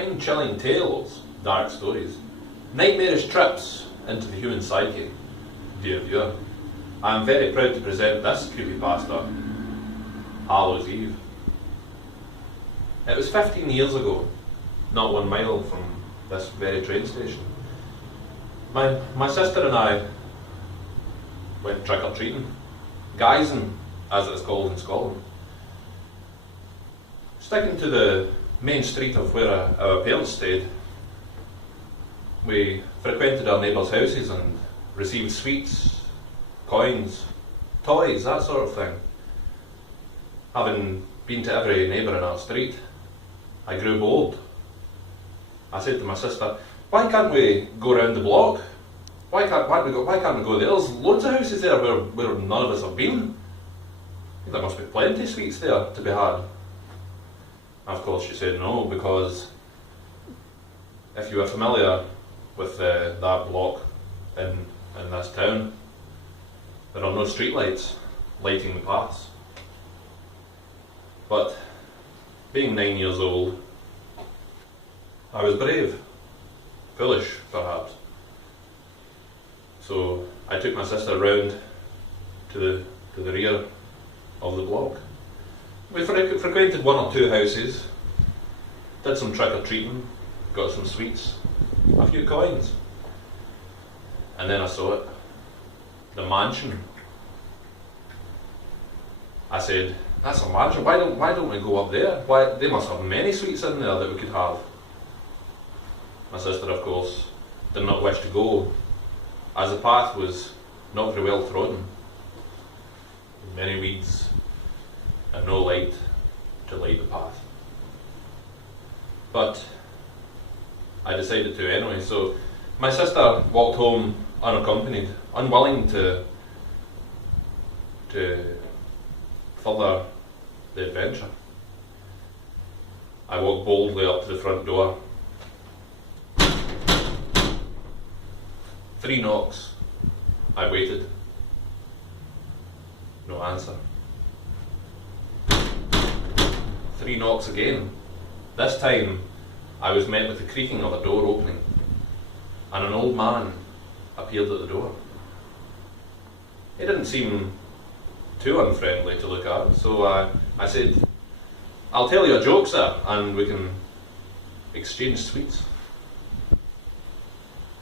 spine-chilling tales, dark stories, nightmarish trips into the human psyche. Dear viewer, I am very proud to present this creepypasta, Hallows Eve. It was 15 years ago, not 1 mile from this very train station. My sister and I went trick-or-treating, guising, as it's called in Scotland. Sticking to the main street of where our parents stayed, we frequented our neighbours' houses and received sweets, coins, toys, that sort of thing. Having been to every neighbour in our street, I grew bold. I said to my sister, why can't we go round the block? Why can't we go there? There's loads of houses there where none of us have been. There must be plenty of sweets there to be had. Of course she said no, because if you are familiar with that block in this town, there are no street lights lighting the paths. But being 9 years old, I was brave, foolish perhaps. So I took my sister round to the rear of the block. We frequented 1 or 2 houses, did some trick-or-treating, got some sweets, a few coins, and then I saw it, the mansion. I said, that's a mansion, why don't we go up there? They must have many sweets in there that we could have. My sister, of course, did not wish to go, as the path was not very well trodden. Many weeds and no light to light the path. But I decided to anyway, so my sister walked home unaccompanied, unwilling to further the adventure. I walked boldly up to the front door. 3 knocks. I waited. No answer. 3 knocks again. This time I was met with the creaking of a door opening, and an old man appeared at the door. He didn't seem too unfriendly to look at, so I said, I'll tell you a joke, sir, and we can exchange sweets.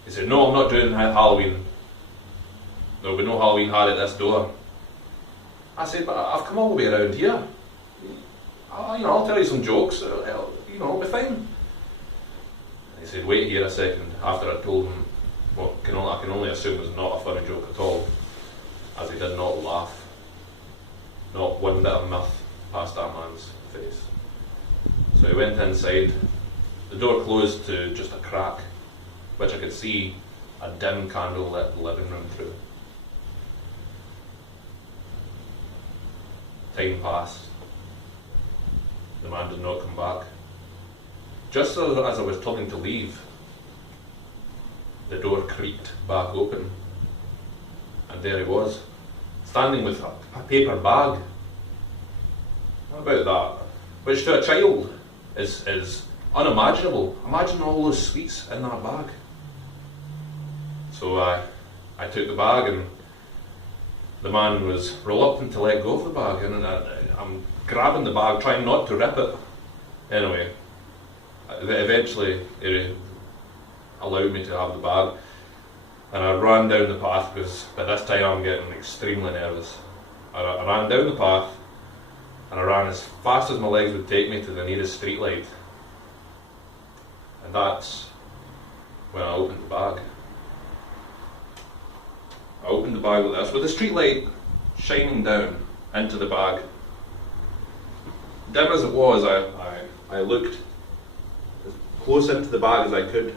He said, no, I'm not doing Halloween. There'll be no Halloween had at this door. I said, but I've come all the way around here. I'll tell you some jokes, it'll be fine. He said, wait here a second, after I told him what I can only assume was not a funny joke at all, as he did not laugh. Not one bit of mirth passed that man's face. So he went inside. The door closed to just a crack, which I could see a dim candle lit the living room through. Time passed. The man did not come back. Just as I was turning to leave, the door creaked back open, and there he was, standing with a paper bag. What about that? Which to a child is unimaginable. Imagine all those sweets in that bag. So I took the bag, and the man was reluctant to let go of the bag, and I'm grabbing the bag, trying not to rip it. Anyway, eventually he allowed me to have the bag, and I ran down the path, because by this time I'm getting extremely nervous. I ran down the path, and I ran as fast as my legs would take me to the nearest street light. And that's when I opened the bag. I opened the bag like this, with the street light shining down into the bag. Dim as it was, I looked as close into the bag as I could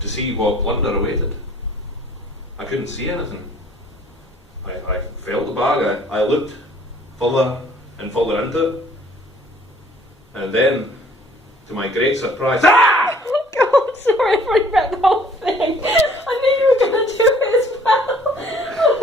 to see what plunder awaited. I couldn't see anything. I felt the bag, I looked further and further into it, and then, to my great surprise, Ah! Oh God, sorry if I read the whole thing.